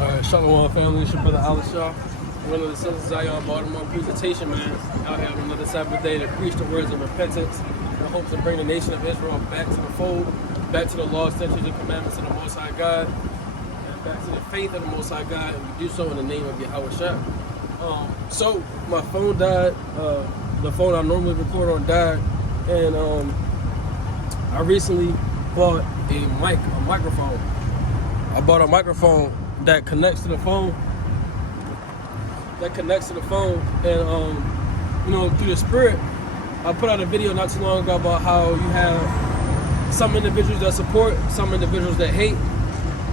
Shalom family, it's your brother Alishaw, one of the sons of Zion, Baltimore. Presentation, man, out here on another Sabbath day to preach the words of repentance in hopes to bring the nation of Israel back to the fold, back to the laws, statutes, and commandments of the Most High God, and back to the faith of the Most High God, and we do so in the name of Yahawashi. So my phone died, the phone I normally record on died, and I recently bought a microphone. I bought a microphone that connects to the phone. And through the Spirit, I put out a video not too long ago about how you have some individuals that support, some individuals that hate,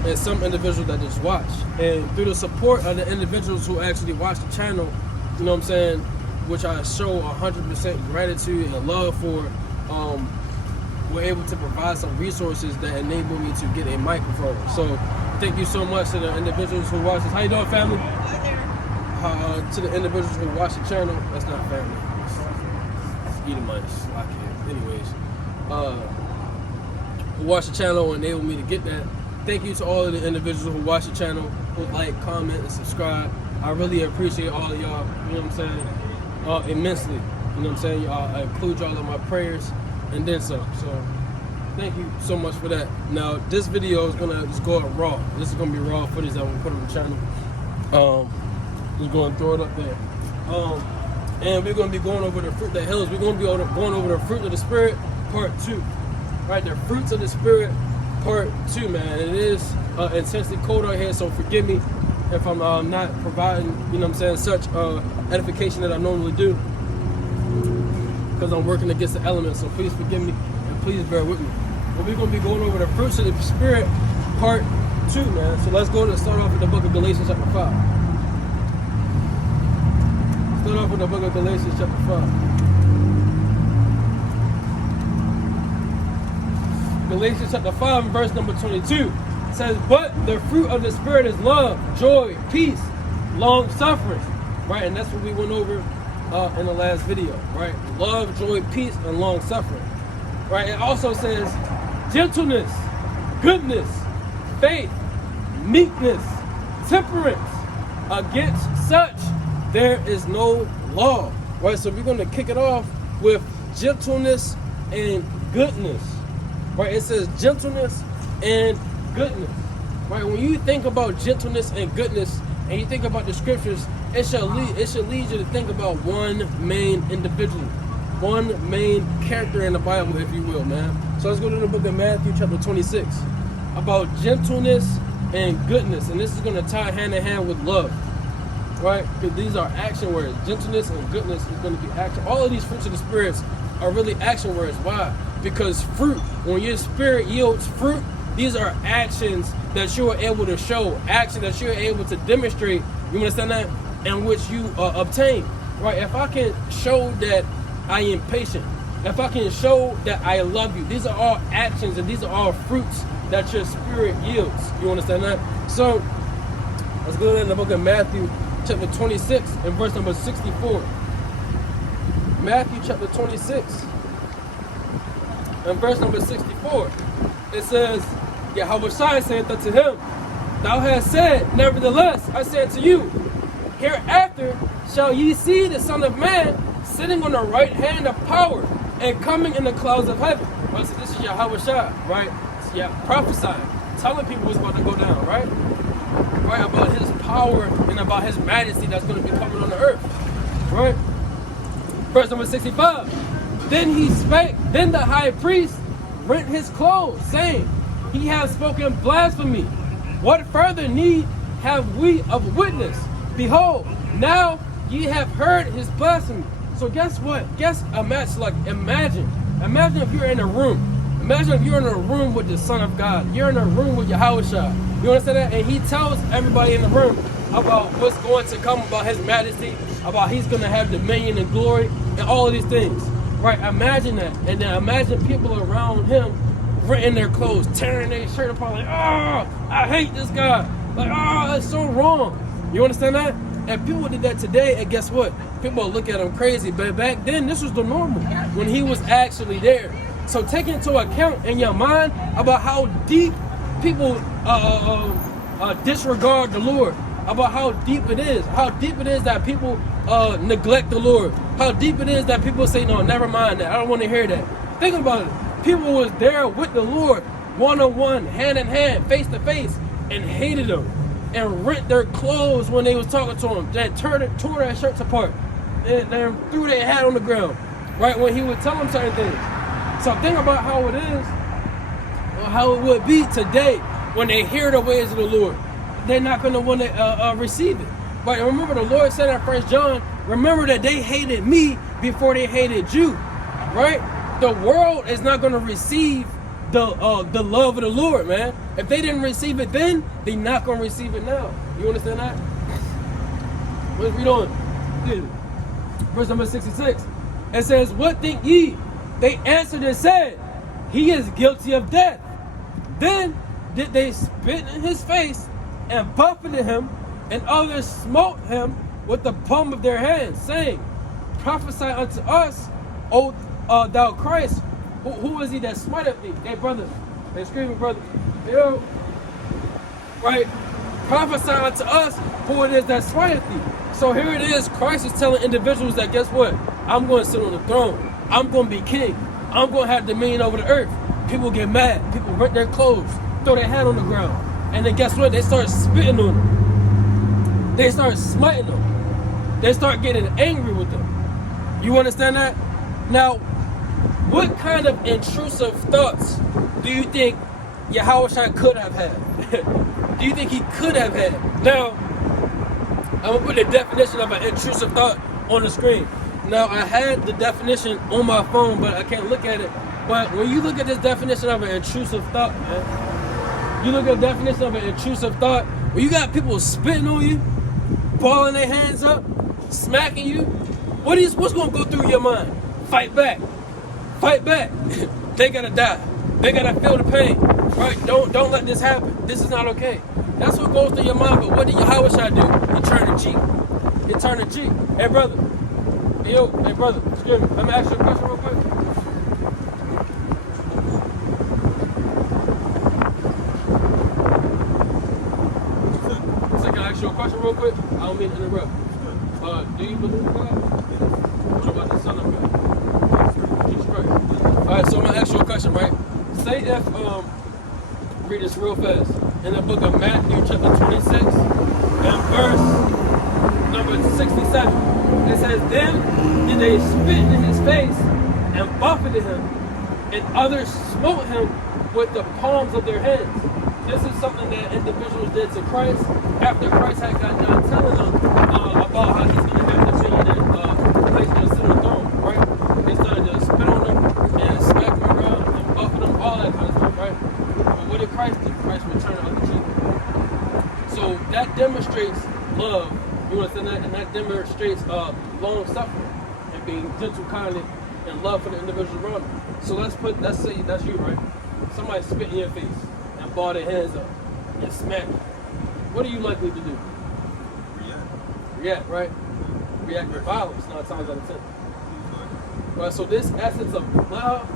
and some individuals that just watch. And through the support of the individuals who actually watch the channel, you know what I'm saying, which I show 100% gratitude and love for, we're able to provide some resources that enable me to get a microphone. So thank you so much to the individuals who watch this. How you doing, family? To the individuals who watch the channel. That's not family. It's Edomites. Anyways, who watch the channel and enable me to get that. Thank you to all of the individuals who watch the channel, who like, comment, and subscribe. I really appreciate all of y'all. You know what I'm saying? Immensely. You know what I'm saying? I include y'all in my prayers and then some. So thank you so much for that. Now this video is gonna just go out raw. This is gonna be raw footage that I'm gonna put on the channel. Just going to throw it up there. And we're gonna be going over the fruit that heals. We're gonna be going over the fruit of the Spirit, part 2. Right, the fruits of the Spirit, part 2, man. It is intensely cold out here, so forgive me if I'm not providing, you know what I'm saying, such edification that I normally do, because I'm working against the elements. So please forgive me and please bear with me. But we're going to be going over the fruits of the Spirit, part 2, man. So let's go to start off with the book of Galatians chapter 5. Start off with the book of Galatians chapter 5. Galatians chapter 5 and verse number 22 says, but the fruit of the Spirit is love, joy, peace, long suffering. Right, and that's what we went over in the last video. Right, love, joy, peace, and long suffering. Right, it also says gentleness, goodness, faith, meekness, temperance. Against such there is no law. Right, so we're going to kick it off with gentleness and goodness. Right, it says gentleness and goodness. Right, when you think about gentleness and goodness, and you think about the scriptures, it should lead you to think about one main individual, one main character in the Bible, if you will, man. So let's go to the book of Matthew chapter 26 about gentleness and goodness, and this is going to tie hand in hand with love. Right, because these are action words. Gentleness and goodness is going to be action. All of these fruits of the spirits are really action words. Why? Because fruit, when your spirit yields fruit, these are actions that you are able to show, action that you're able to demonstrate. You understand that? In which you obtain. Right? If I can show that I am patient, if I can show that I love you, these are all actions and these are all fruits that your spirit yields. You understand that? So let's go to the book of Matthew chapter 26 and verse number 64. Matthew chapter 26 and verse number 64. It says, Yahawashi saith unto him, thou hast said, nevertheless, I say unto you, hereafter shall ye see the Son of Man sitting on the right hand of power and coming in the clouds of heaven. Right, so this is Yahawashi, right? So prophesying, telling people what's about to go down, right? Right, about his power and about his majesty that's going to be coming on the earth. Right? Verse number 65. Then he spake, then the high priest rent his clothes, saying, he hath spoken blasphemy. What further need have we of witness? Behold, now ye have heard his blasphemy. So guess what? Imagine if you're in a room. Imagine if you're in a room with the Son of God. You're in a room with Yahawashi. You understand that? And he tells everybody in the room about what's going to come, about his majesty, about he's going to have dominion and glory, and all of these things. Right? Imagine that. And then imagine people around him renting their clothes, tearing their shirt apart, like, oh, I hate this guy. Like, oh, it's so wrong. You understand that? And people did that today, and guess what? People will look at him crazy. But back then, this was the normal when he was actually there. So take into account in your mind about how deep people disregard the Lord, about how deep it is that people neglect the Lord, how deep it is that people say, no, never mind that, I don't want to hear that. Think about it. People was there with the Lord, one-on-one, hand-in-hand, face-to-face, and hated him, and rent their clothes when they was talking to him, that tore their shirts apart, and threw their hat on the ground, right, when he would tell them certain things. So think about how it is, or how it would be today when they hear the ways of the Lord. They're not going to want to receive it. But remember, the Lord said in 1 John, remember that they hated me before they hated you, right? The world is not going to receive the love of the Lord, man. If they didn't receive it then, they're not going to receive it now. You understand that? Let's read on. Verse number 66. It says, what think ye? They answered and said, he is guilty of death. Then did they spit in his face and buffeted him, and others smote him with the palm of their hands, saying, prophesy unto us, O thou Christ. Who is he that smiteth thee? Hey, brothers. They screaming, brothers. Yo. Right? Prophesy unto us who it is that smiteth thee. So here it is. Christ is telling individuals that, guess what? I'm going to sit on the throne. I'm going to be king. I'm going to have dominion over the earth. People get mad. People rent their clothes, throw their hat on the ground. And then guess what? They start spitting on them. They start smiting them. They start getting angry with them. You understand that? Now, what kind of intrusive thoughts do you think Yahushua could have had? Do you think he could have had? Now, I'm going to put the definition of an intrusive thought on the screen. Now, I had the definition on my phone, but I can't look at it. But when you look at this definition of an intrusive thought, man, you look at the definition of an intrusive thought, where you got people spitting on you, balling their hands up, smacking you. What's going to go through your mind? Fight back. Fight back. They got to die. They got to feel the pain. Right? Don't let this happen. This is not okay. That's what goes through your mind. But what did Yahushua do? He turned the cheek. He turned the cheek. Hey, brother. Hey, brother. Excuse me. Let me ask you a question real quick. Your question real quick. I don't mean to interrupt. Do you believe in God? What about the Son of God? Jesus Christ. Alright, so I'm gonna ask you a question, right? Say if read this real fast. In the book of Matthew, chapter 26, and verse number 67. It says, then did they spit in his face and buffeted him, and others smote him with the palms of their hands. This is something that individuals did to Christ after Christ had got done telling them about how he's going to have dominion and place them sit on the throne, right? They started to spit on them and smack them around and buffet them, all that kind of stuff, right? But what did Christ do? Christ returned the other cheek. So that demonstrates love, you understand that? And that demonstrates long suffering and being gentle, kind, and love for the individual around them. So let's say that's you, right? Somebody spit in your face and ball their hands up and smack you. What are you likely to do? React, right? React with violence 9 times out of 10. Right, so this essence of love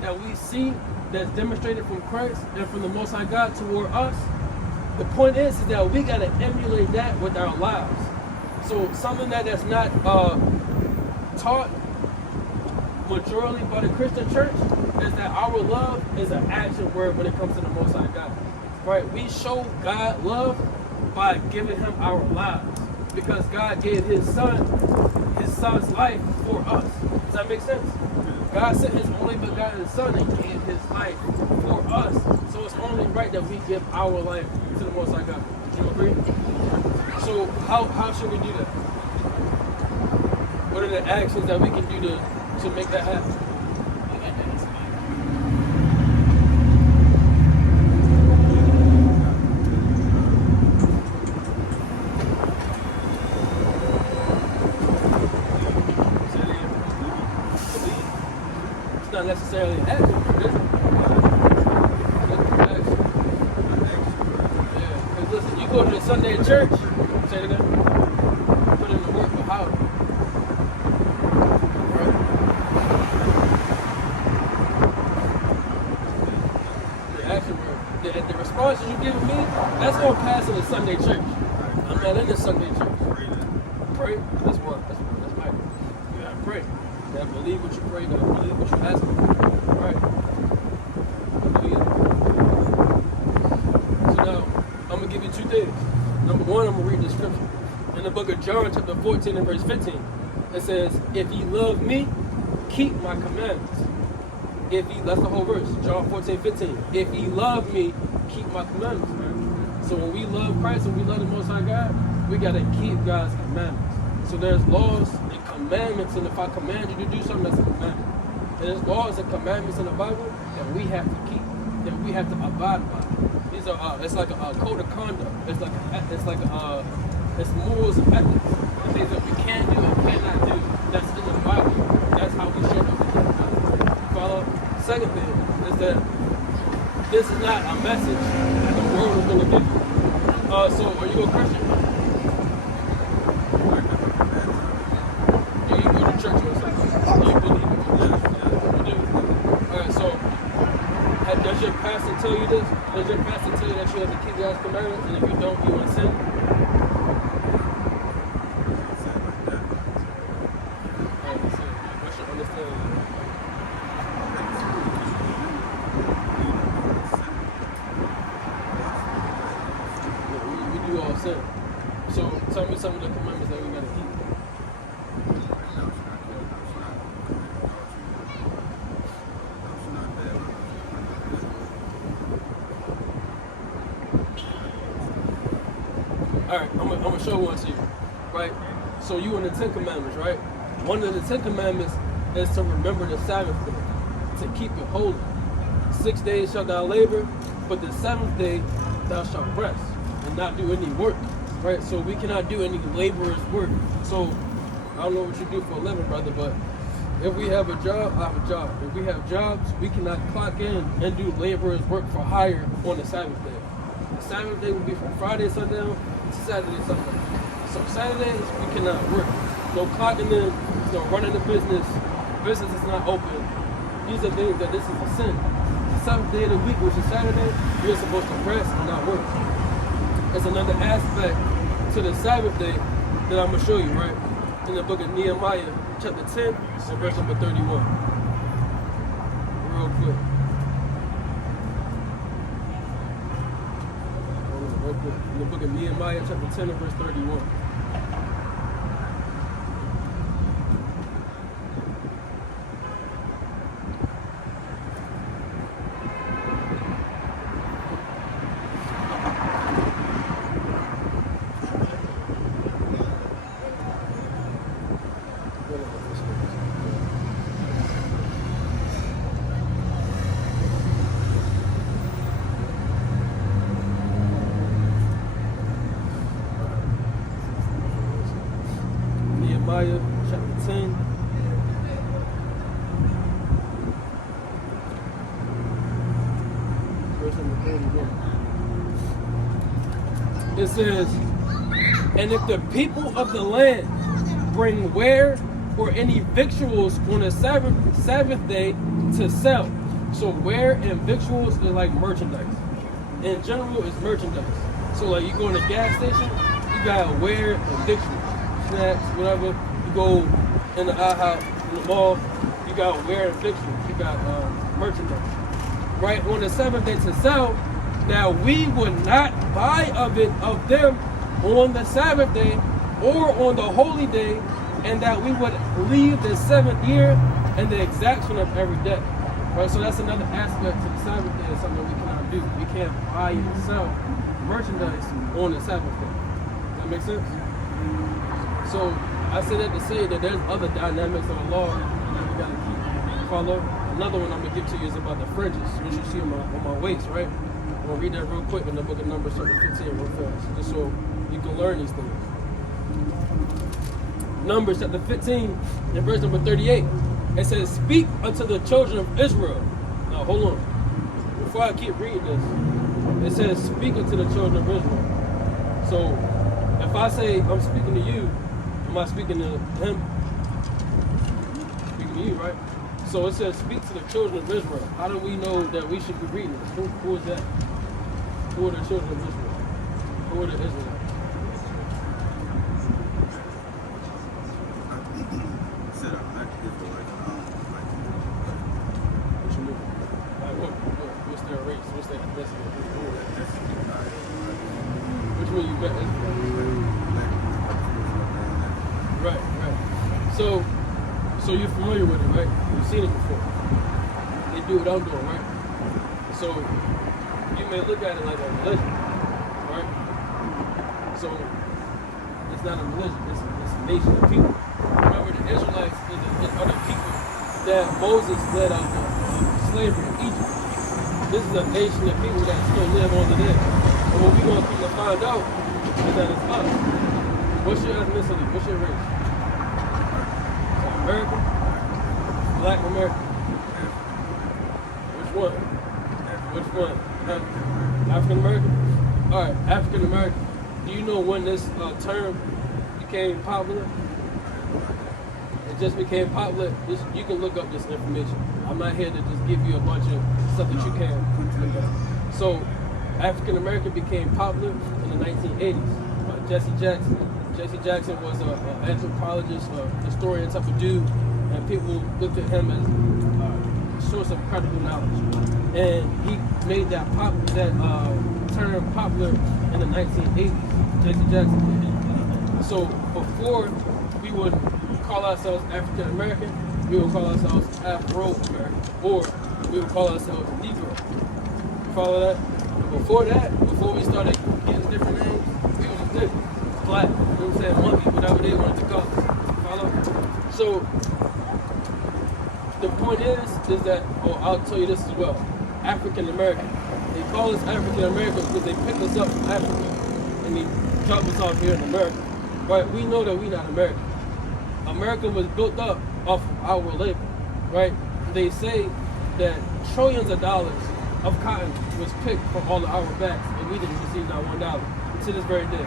that we see that's demonstrated from Christ and from the Most High God toward us, the point is that we got to emulate that with our lives. So something that's not taught majorly by the Christian church is that our love is an action word when it comes to the Most High God. Right? We show God love by giving him our lives, because God gave his son's life for us. Does that make sense? God sent his only begotten son and gave his life for us. So it's only right that we give our life to the Most High God. Do you agree? So how should we do that? What are the actions that we can do to make that happen? Not necessarily an action, is it? Yeah, because listen, you go to the Sunday church, say it again, put in the work, but how? Right? The action word, the responses you giving me, that's gonna pass in the Sunday church. I'm not in the Sunday church. Pray. That's what. That's my. You gotta pray. You gotta believe what you pray. You gotta believe what you ask for. Right. So now I'm gonna give you two things. Number one, I'm gonna read the scripture in the book of John, chapter 14 and verse 15. It says, "If ye love me, keep my commandments." That's the whole verse. John 14:15. If ye love me, keep my commandments, man. So when we love Christ and we love the Most High God, we gotta keep God's commandments. So there's laws and commandments, and if I command you to do something, that's a commandment. And there's laws and commandments in the Bible that we have to keep, that we have to abide by. These are it's like a code of conduct. It's morals and ethics. The things that we can do and cannot do. That's in the Bible. That's how we show up. Follow. Second thing is that this is not a message that the world is going to give you. So are you a Christian? Do you go to church or something? Do you believe it? You do? Alright, so does your pastor tell you this? Does your pastor tell you that you have to keep God's commandments, and if you don't, you in sin? What's your understanding? We do all sin. So tell me some of the commandments that we gotta keep. Alright, I'm gonna show one to you, right? So you in the 10 Commandments, right? One of the 10 Commandments is to remember the Sabbath day, to keep it holy. 6 days shalt thou labor, but the 7th day thou shalt rest and not do any work, right? So we cannot do any laborer's work. So I don't know what you do for a living, brother, but if we have a job, I have a job. If we have jobs, we cannot clock in and do laborer's work for hire on the Sabbath day. The Sabbath day will be from Friday sundown to Saturday sundown. So Saturdays, we cannot work. No clocking in, no running the business. Business is not open. These are things that this is a sin. The 7th day of the week, which is Saturday, you're supposed to rest and not work. There's another aspect to the Sabbath day that I'm going to show you, right? In the book of Nehemiah, chapter 10, and verse number 31. Real quick. In the book of Nehemiah, chapter 10, and verse 31. Nehemiah chapter 10. Verse number 31. It says, "And if the people of the land bring ware or any victuals on a Sabbath day to sell." So ware and victuals are like merchandise. In general, it's merchandise. So like you go in a gas station, you got ware and victuals. Snacks, whatever. You go in the IHOP, in the mall, you got wear and victuals. You got merchandise. Right? On the 7th day to sell, now we would not buy of them on the Sabbath day or on the holy day, and that we would leave the 7th year and the exaction of every day. Right? So that's another aspect to the Sabbath day, is something we cannot do. We can't buy and sell merchandise on the Sabbath day. Does that make sense? So I say that to say that there's other dynamics of the law that we gotta keep. Follow. Another one I'm gonna give to you is about the fringes, which you see on my waist, right? I'm gonna read that real quick in the book of Numbers, chapter 15, real fast, just so you can learn these things. Numbers chapter 15, and verse number 38. It says, "Speak unto the children of Israel." Now hold on. Before I keep reading this, it says, "Speak unto the children of Israel." So if I say I'm speaking to you, am I speaking to him? Speaking to you, right? So it says, "Speak to the children of Israel." How do we know that we should be reading this? Who is that? Who are the children of Israel? Who are the Israelites? What you mean? What's their race? What's their ethnicity? Which one you met Israelites? Right. So you're familiar with it, right? You've seen it before. They do what I'm doing, right? So you may look at it like a religion, right? So it's not a religion, it's a nation of people. Remember, the Israelites are the people that Moses led out of slavery in Egypt. This is a nation of people that still live on today. And what we're going to come to find out is that it's us. What's your ethnicity? What's your race? American? Black American? Which one? Which one? African American? All right, African American. Do you know when this term became popular? It just became popular. You can look up this information. I'm not here to just give you a bunch of stuff that you can look up. So, African American became popular in the 1980s by Jesse Jackson. Jesse Jackson was an anthropologist, a historian type of dude, and people looked at him as a source of credible knowledge. And he made that term popular in the 1980s. Jesse Jackson did. So before we would call ourselves African American, we would call ourselves Afro American, or we would call ourselves Negro. You follow that? Before that, before we started getting different names, we was different. Black, you know what I'm saying, monkey, whatever they wanted to call us. Follow? So the point is that, I'll tell you this as well. African American. They call us African American because they picked us up from Africa and they dropped us off here in America. Right? We know that we're not American. America was built up off our labor. Right? They say that trillions of dollars of cotton was picked from all of our backs and we didn't receive not $1 to this very day.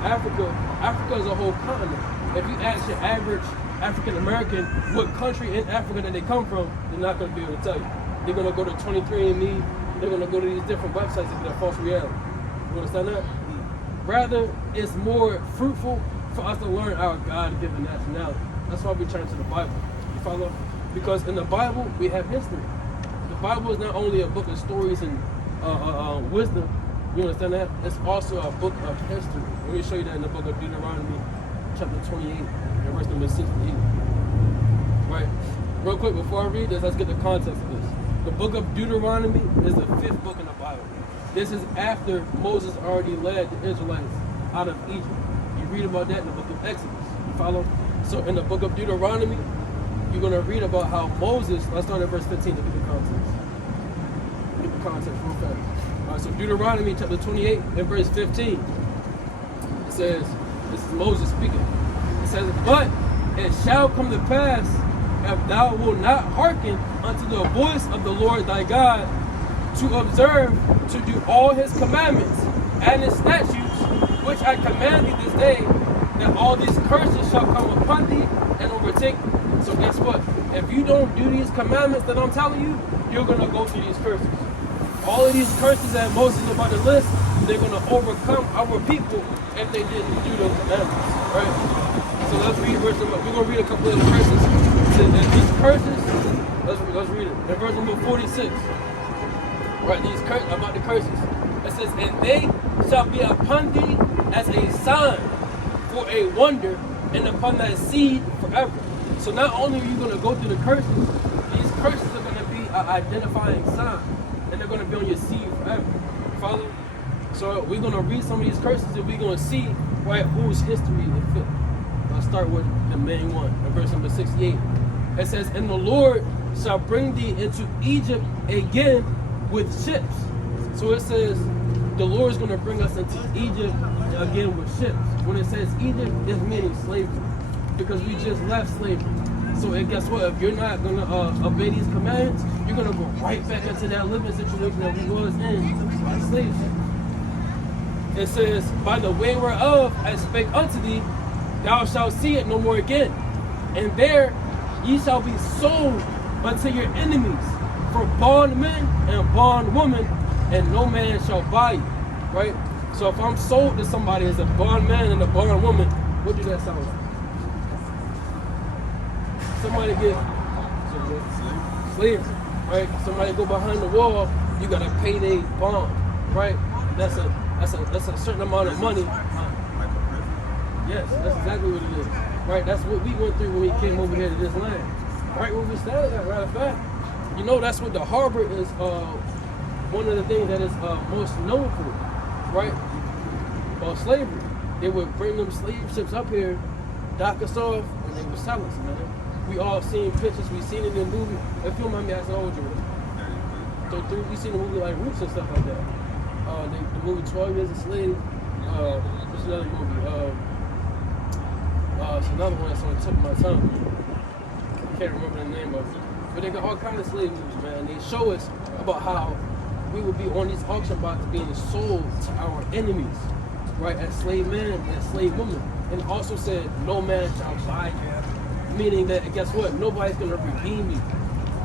Africa is a whole continent. If you ask your average African American what country in Africa that they come from, they're not going to be able to tell you. They're going to go to 23andMe. They're going to go to these different websites to get a false reality. You understand that? Rather, it's more fruitful for us to learn our God-given nationality. That's why we turn to the Bible. You follow? Because in the Bible, we have history. The Bible is not only a book of stories and wisdom. You understand that? It's also a book of history. Let me show you that in the book of Deuteronomy, chapter 28, and verse number 68. Right? Real quick, before I read this, let's get the context of this. The book of Deuteronomy is the 5th book in the Bible. This is after Moses already led the Israelites out of Egypt. You read about that in the book of Exodus. You follow? So in the book of Deuteronomy, you're going to read about how Moses, let's start at verse 15 to get the context. Get the context real fast. All right, so Deuteronomy chapter 28 and verse 15. It says, this is Moses speaking. It says, but it shall come to pass, if thou wilt not hearken unto the voice of the Lord thy God, to observe, to do all his commandments and his statutes, which I command thee this day, that all these curses shall come upon thee and overtake thee. So guess what? If you don't do these commandments that I'm telling you, you're going to go through these curses. All of these curses that Moses is about to list, they're going to overcome our people if they didn't do those commandments. Right? So let's read verse number, we're going to read a couple of the curses. And these curses, let's read it. In verse number 46. Right, these curses, about the curses. It says, and they shall be upon thee as a sign for a wonder, and upon thy seed forever. So not only are you going to go through the curses, these curses are going to be an identifying sign, and they're going to be on your seed forever. Follow? So we're going to read some of these curses, and we're going to see, right, whose history it fit. Let's start with the main one, in verse number 68. It says, and the Lord shall bring thee into Egypt again with ships. So it says, the Lord is going to bring us into Egypt again with ships. When it says Egypt, it's meaning slavery, because we just left slavery. So and guess what? If you're not going to obey these commandments, you're going to go right back into that living situation that we was in by slaves. It says, by the way whereof I spake unto thee, thou shalt see it no more again. And there ye shall be sold unto your enemies for bondmen and bondwomen, and no man shall buy you. right? So if I'm sold to somebody as a bondman and a bondwoman, what does that sound like? Somebody get slavery, right? Somebody go behind the wall, you gotta pay their bond, right? That's a certain amount of money. Yes, that's exactly what it is, right? That's what we went through when we came over here to this land, right? Where we started at, matter of fact. You know, that's what the harbor is, one of the things that is most known for, right? About slavery. They would bring them slave ships up here, dock us off, and they would sell us, man. We all seen pictures, we seen it in the movie. If you don't mind me asking, how old you were? So we seen the movie like Roots and stuff like that. The movie 12 Years a Slave. What's another movie? It's another one that's on the tip of my tongue. I can't remember the name of it. But they got all kinds of slave movies, man. They show us about how we would be on these auction blocks being sold to our enemies, right? As slave men and slave women. And also said, no man shall buy you. Meaning that, guess what? Nobody's going to redeem you.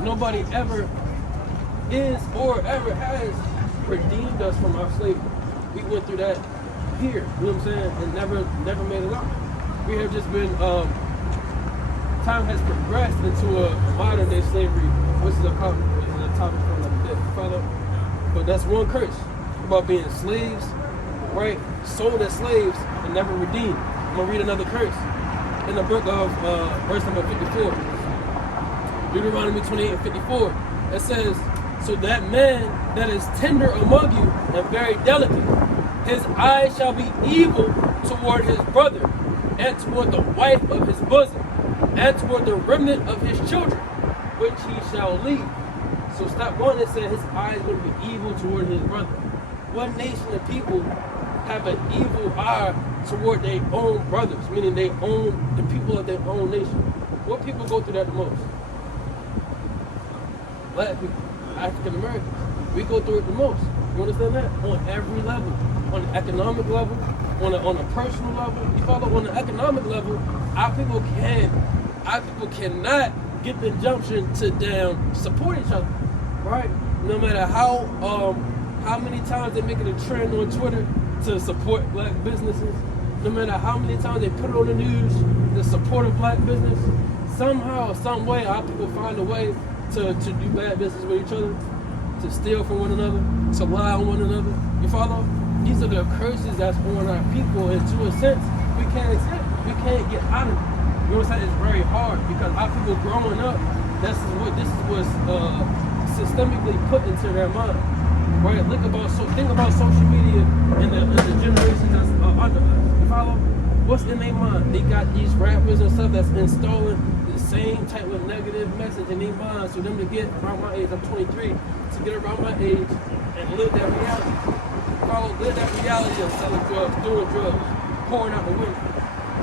Nobody ever is or ever has redeemed us from our slavery. We went through that here, you know what I'm saying? And never made it out. We have just been, time has progressed into a modern day slavery, which is a topic for another day, follow? But that's one curse about being slaves, right? Sold as slaves and never redeemed. I'm gonna read another curse in the book of verse number 54. Deuteronomy 28 and 54. It says, so that man that is tender among you and very delicate, his eyes shall be evil toward his brother, and toward the wife of his bosom, and toward the remnant of his children, which he shall leave. So step one, it said his eyes will be evil toward his brother. What nation of people have an evil eye toward their own brothers, meaning they own the people of their own nation? What people go through that the most? Black people, African Americans. We go through it the most. You understand that? On every level. On the economic level, on a personal level. You follow? On the economic level, our people cannot get the junction to damn support each other, right? No matter how many times they make it a trend on Twitter to support black businesses, no matter how many times they put it on the news to support a black business, somehow, some way, our people find a way to do bad business with each other, to steal from one another, to lie on one another. You follow? These are the curses that's on our people, and to a sense, we can't accept. We can't get out of it. You know what I'm saying? It's very hard because our people growing up, this is what's systemically put into their mind. Right? Think about social media and the generations that's under us. You follow? What's in their mind? They got these rappers and stuff that's installing the same type of negative message in their mind. So them to get around my age, I'm 23, to get around my age and live that reality. Live that reality of selling drugs, doing drugs, pouring out the window,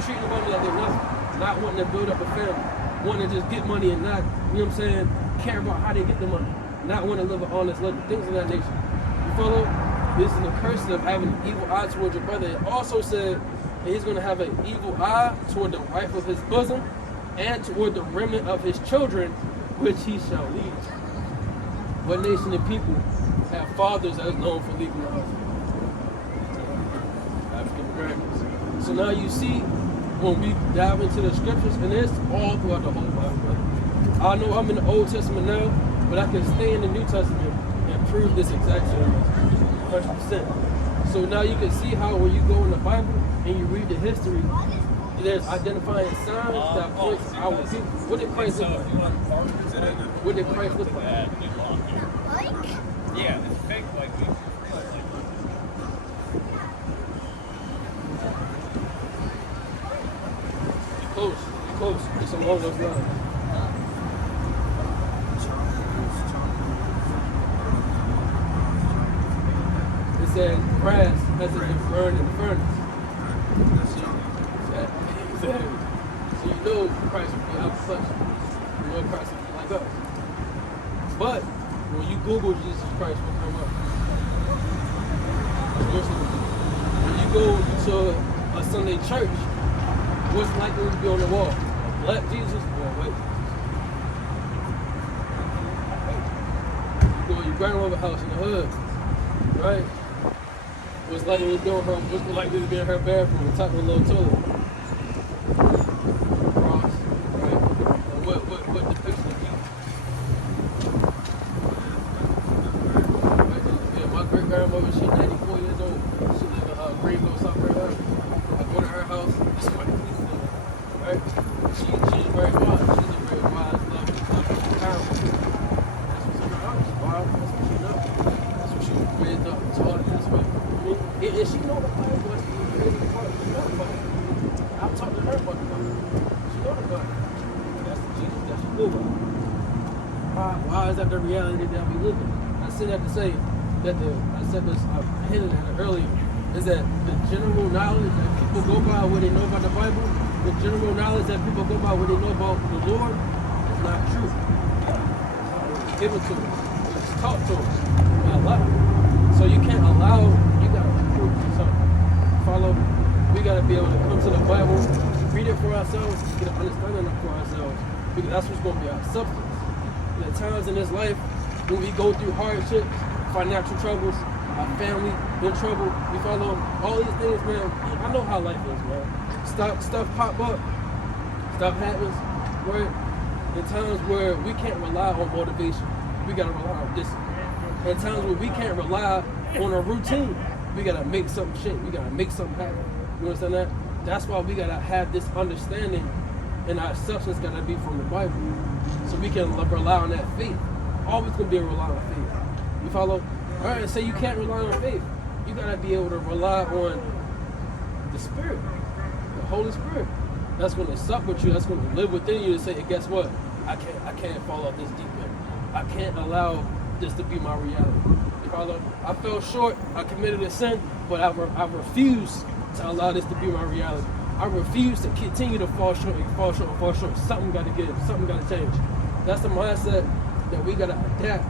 treating women like they're nothing, not wanting to build up a family, wanting to just get money and not, you know what I'm saying, care about how they get the money, not wanting to live an honest life, things of that nature. You follow? This is the curse of having an evil eye towards your brother. It also said that he's going to have an evil eye toward the wife of his bosom and toward the remnant of his children, which he shall lead. What nation of people have fathers that is known for leaving the house? African Americans. So now you see, when we dive into the scriptures, and it's all throughout the whole Bible. I know I'm in the Old Testament now, but I can stay in the New Testament and prove this exact same 100%. So now you can see how when you go in the Bible and you read the history, there's identifying signs that point to our people. What did Christ look like? What did Christ look like? Yeah, it's fake like we. Close. It's along those lines. It says brass hasn't been burned in the furnace. Exactly. So you know Christ will be out of such. You know Christ will be like us. But when you Google Jesus Christ, will come up. When you go to a Sunday church, what's likely to be on the wall? Black Jesus or white Jesus? You go to your grandmother's house in the hood, right? what's likely to be in her bathroom, the top of a little toilet. Cross, right? And what depicts the view? Yeah, my great grandmother, she's 94 years old. She lives in Greenville, South Carolina. I go to her house, that's what I used to do, right? She's very wise. She's a very wise, loving, powerful. That's what's in her house. Wow, that's what she knows. That's what she was raised up and taught. That's what. And she know the Bible. That's the crazy part. She know the Bible. I've talked to her about the Bible. She know the Bible. That's the Jesus that she live by. Why is that the reality that we live in? I said that to say that I said this, I hinted at it earlier, is that the general knowledge that people go by what they know about the Bible, the general knowledge that people go by what they know about the Lord is not true. It's given to us. It's taught to us by Allah. So you can't allow, you gotta prove something. Follow, we gotta be able to come to the Bible, read it for ourselves, get an understanding of it for ourselves. Because that's what's gonna be our substance. There are times in this life when we go through hardships, financial troubles, our family in trouble, we follow all these things, man. I know how life is, man. Stuff pop up, stuff happens, right? In times where we can't rely on motivation, we gotta rely on discipline. At times where we can't rely on a routine, we gotta make something shake. We gotta make something happen. You understand that? That's why we gotta have this understanding, and our substance gotta be from the Bible, so we can rely on that faith. Always gonna be a rely on faith. You follow? All right. Say you can't rely on faith. You gotta be able to rely on the Spirit, the Holy Spirit. That's gonna sup with you. That's gonna live within you to say, hey, guess what? I can't fall off this deep end. I can't allow this to be my reality. You follow? I fell short. I committed a sin, but I refuse to allow this to be my reality. I refuse to continue to fall short and fall short and fall short. Something got to give. Something got to change. That's the mindset that we got to adapt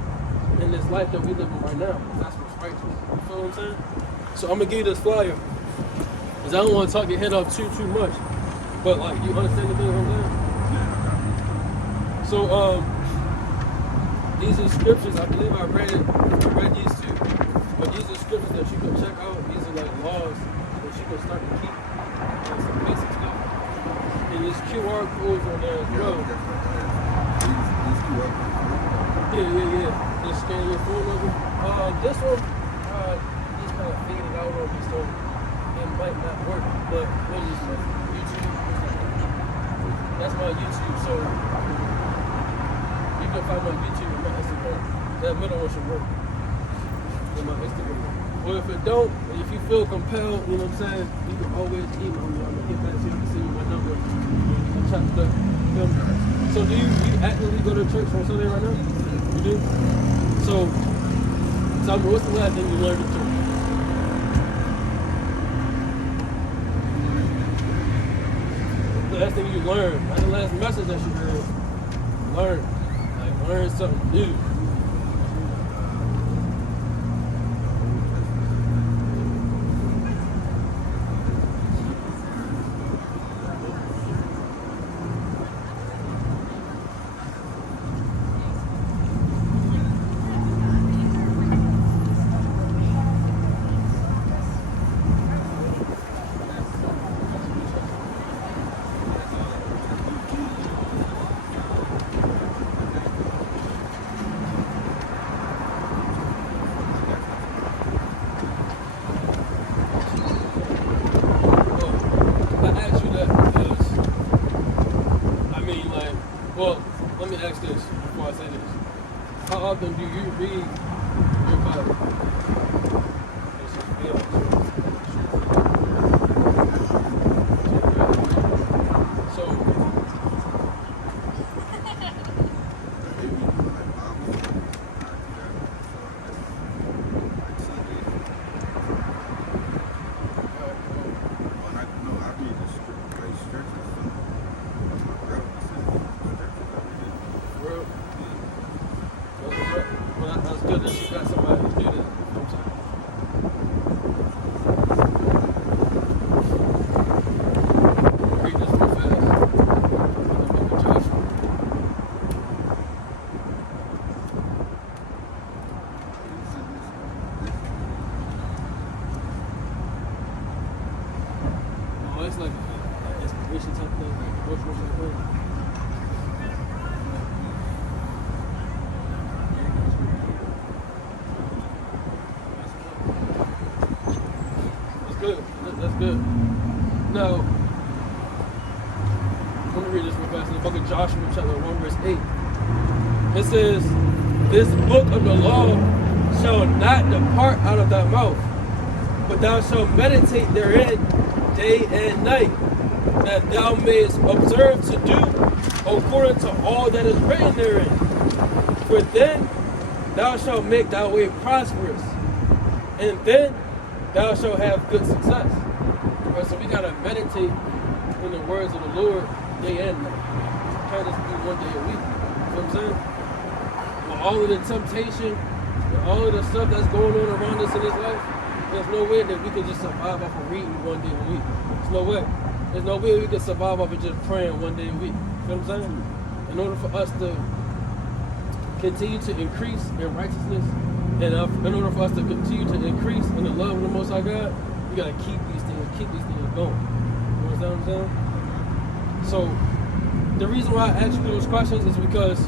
in this life that we live in right now. That's what's righteous. You feel what I'm saying? So I'm gonna give you this flyer because I don't want to talk your head off too much. But like, you understand the thing I'm saying? So these are scriptures. I believe I read these two, but these are scriptures that you can check out. These are like laws that you can start to keep. Some basic stuff. And there's QR codes on there as well. Yeah. Just scan your phone number. This one, just kind of figured it out on me, so it might not work. But what is this? YouTube. That's my YouTube. So you can find my YouTube and my Instagram. That middle one should work. And my Instagram. Or if it don't, if you feel compelled, you know what I'm saying, you can always email me. I'm gonna get back to you and send you my number. You chat stuff. So do you actively go to church on Sunday right now? You do? So tell me, what's the last thing you learned at church? The last thing you learned, not the last message that you heard. Learn something new. Well, let me ask this before I say this. How often do you read your Bible? Well, that's good that you got somebody to do that. That's like an inspiration type thing, like devotional type thing. That's good. That's good. Now, let me read this real fast. In the book of Joshua, chapter 1, verse 8. It says, "This book of the law shall not depart out of thy mouth, but thou shalt meditate therein day and night, that thou mayest observe to do according to all that is written therein. For then thou shalt make thy way prosperous, and then thou shalt have good success." Right, so we gotta meditate in the words of the Lord day and night. Can't just do one day a week. You know what I'm saying? With all of the temptation, with all of the stuff that's going on around us in this life, there's no way that we can just survive off of reading one day a week. There's no way. There's no way we can survive off of just praying one day a week. You know what I'm saying? In order for us to continue to increase in righteousness, and in order for us to continue to increase in the love of the Most High God, we gotta keep these things going. You understand what I'm saying? So the reason why I asked you those questions is because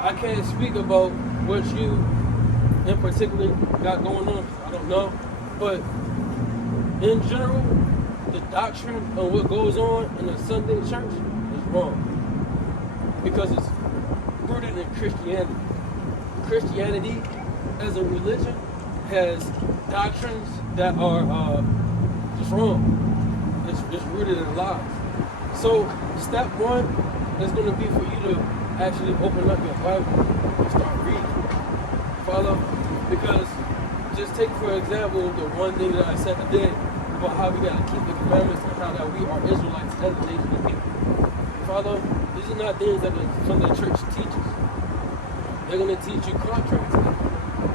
I can't speak about what you in particular got going on. I don't know, but in general, the doctrine of what goes on in the Sunday church is wrong because it's rooted in Christianity. Christianity, as a religion, has doctrines that are just wrong. It's rooted in lies. So step one is going to be for you to actually open up your Bible and start reading. Follow? Because just take for example the one thing that I said today about how we got to keep the commandments and how that we are Israelites as a nation of people. Follow? These are not things that the Sunday church teaches. They're going to teach you contrary to that.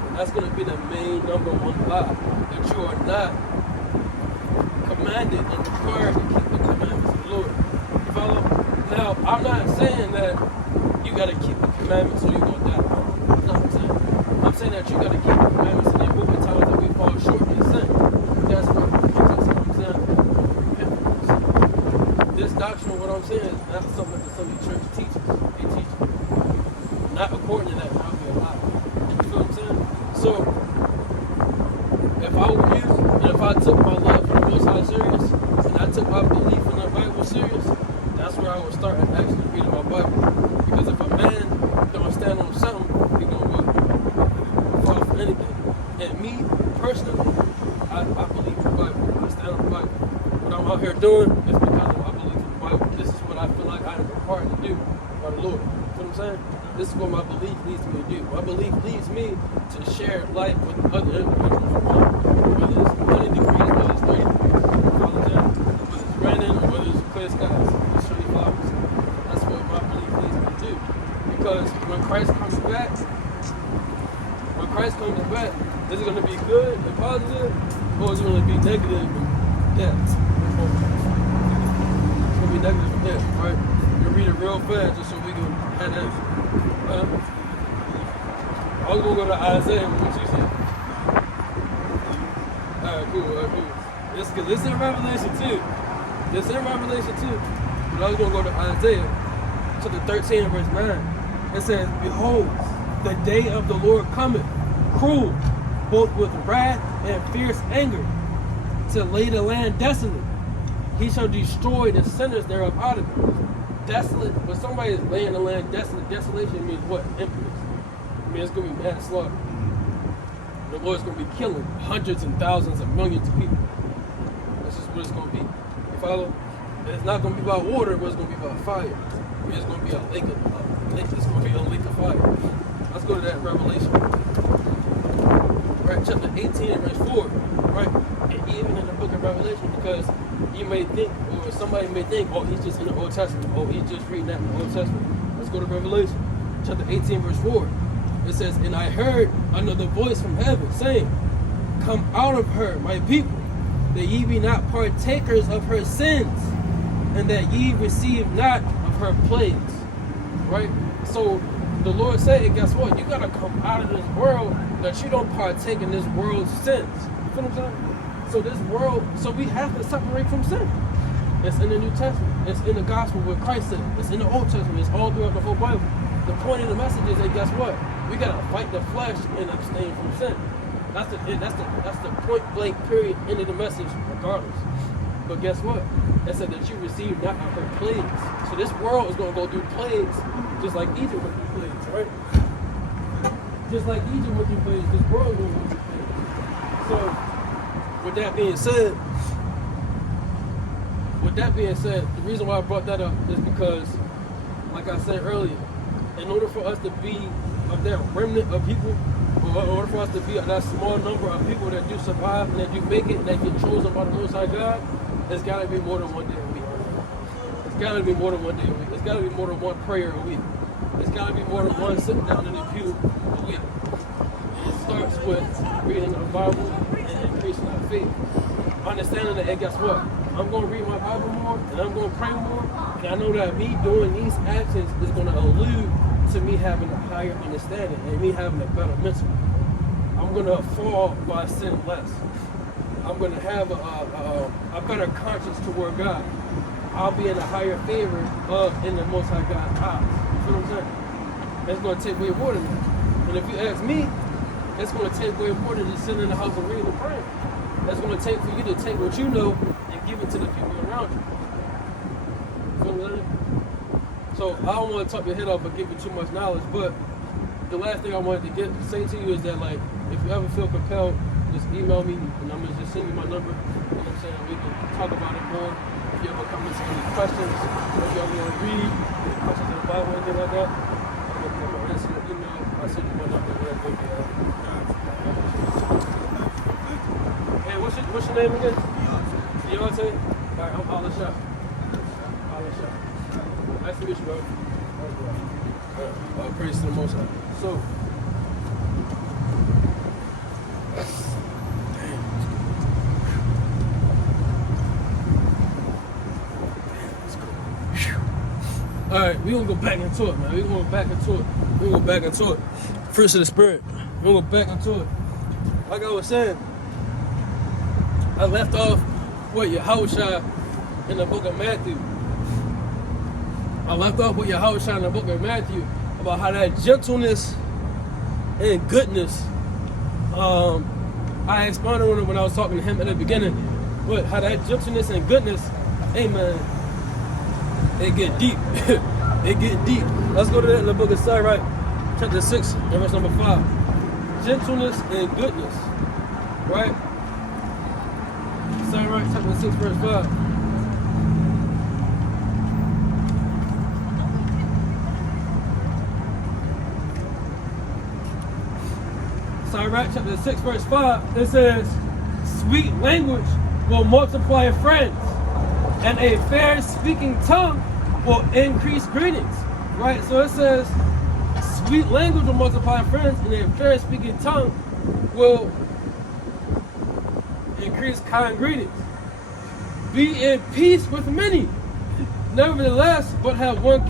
And that's going to be the main number one lie, that you are not commanded and required to keep the commandments of the Lord. You follow? Now, I'm not saying that you got to keep the commandments or you're going to die. That's not what I'm saying. I'm saying that you got to keep the commandments and there will be times that we fall short in sin. That's what I'm saying. This doctrine, what I'm saying, is not something that the Sunday church teaches. They teach it. Not according to that, that would be a lie. You feel what I'm saying? So, if I were you, and if I took my love for the Most High serious, and I took my belief in the Bible serious, that's where I would start actually reading my Bible. Because if a man don't stand on something, he gonna what? Fall for anything. And me, personally, I believe in the Bible. I stand on the Bible. What I'm out here doing is because of my belief in the Bible. This is what I feel like I am required to do by the Lord. You know what I'm saying? This is what my belief leads me to do. My belief leads me to share life with other individuals. Whether it's 20 degrees, whether it's 30 degrees. Whether it's raining or whether it's clear skies. It's showing flowers. That's what my belief leads me to do. Because when Christ comes back, is it going to be good and positive, or is it going to be negative and death? It's going to be negative and death, right? You read it real fast just so we can have that. I was going to go to Isaiah, what you said. Alright, cool. This is in Revelation 2. This is in Revelation 2. But I was going to go to Isaiah, chapter 13, verse 9. It says, "Behold, the day of the Lord cometh, cruel, both with wrath and fierce anger, to lay the land desolate. He shall destroy the sinners thereof out of it." Desolate, when somebody is laying the land desolate, desolation means what? Emptiness. I mean, it's going to be mass slaughter. The Lord's going to be killing hundreds and thousands and millions of people. That's just what it's going to be. You follow? And it's not going to be about water, but it's going to be about fire. I mean, it's going to be a lake of it's going to be a lake of fire. Let's go to that Revelation. Right, chapter 18 and verse 4. Right? And even in the book of Revelation, because you may think, or somebody may think, oh, he's just in the Old Testament. Oh, he's just reading that in the Old Testament. Let's go to Revelation, chapter 18, verse 4. It says, "And I heard another voice from heaven, saying, Come out of her, my people, that ye be not partakers of her sins, and that ye receive not of her plagues." Right? So the Lord said, guess what? You got to come out of this world that you don't partake in this world's sins. You feel what I'm saying? So this world, so we have to separate from sin. It's in the New Testament. It's in the gospel what Christ said. It's in the Old Testament. It's all throughout the whole Bible. The point of the message is that guess what? We gotta fight the flesh and abstain from sin. That's the point blank period end of the message, regardless. But guess what? It said that you receive not her plagues. So this world is gonna go through plagues, just like Egypt went through plagues, right? Just like Egypt went through plagues, this world is gonna go through plagues. So, with that being said, the reason why I brought that up is because, like I said earlier, in order for us to be of that remnant of people, or in order for us to be of that small number of people that do survive and that do make it and that get chosen by the Most High God, there's got to be more than one day a week. It's got to be more than one day a week. It's got to be more than one prayer a week. It's got to be more than one sitting down in the pew a week. It starts with reading the Bible and increasing our faith. Understanding that, hey, guess what? I'm going to read my Bible more and I'm going to pray more. And I know that me doing these actions is going to allude to me having a higher understanding and me having a better mental. I'm going to fall by sin less. I'm going to have a better conscience toward God. I'll be in a higher favor in the Most High God's eyes. You feel what I'm saying? It's going to take way more than that. And if you ask me, it's going to take way more than just sitting in the house and reading and praying. It's going to take for you to take what you know and give it to the people around you. You feel what I'm saying? So I don't want to talk your head off or give you too much knowledge, but the last thing I wanted to say to you is that, like, if you ever feel compelled, just email me and I'm going to just send you my number. You know what I'm saying? We can talk about it more. If you ever come into any questions, if you ever want to read any questions in the Bible or anything like that, I'm going to answer your email. I'll send you my number. Hey, what's your name again? Deontay? All right, I'm Hollis Shop. Nice to meet you, bro. Praise to the Most High. So, all right, we're going to go back into it, man. We're going to go back into it. Fruits of the Spirit. We're going to go back into it. Like I was saying, I left off with Yahushua in the book of Matthew. I left off with Yahushua in the book of Matthew about how that gentleness and goodness, I expounded on it when I was talking to him at the beginning, but how that gentleness and goodness, hey man, it get deep. It get deep. Let's go to that in the book of Sirach, chapter 6, and verse number 5. Gentleness and goodness, right? Sirach, chapter 6, verse 5. Sirach, chapter 6, verse 5, it says, sweet language will multiply friends, and a fair speaking tongue will increase greetings. Right? So it says, sweet language will multiply friends, and a fair speaking tongue will increase kind greetings. Be in peace with many, nevertheless, but have one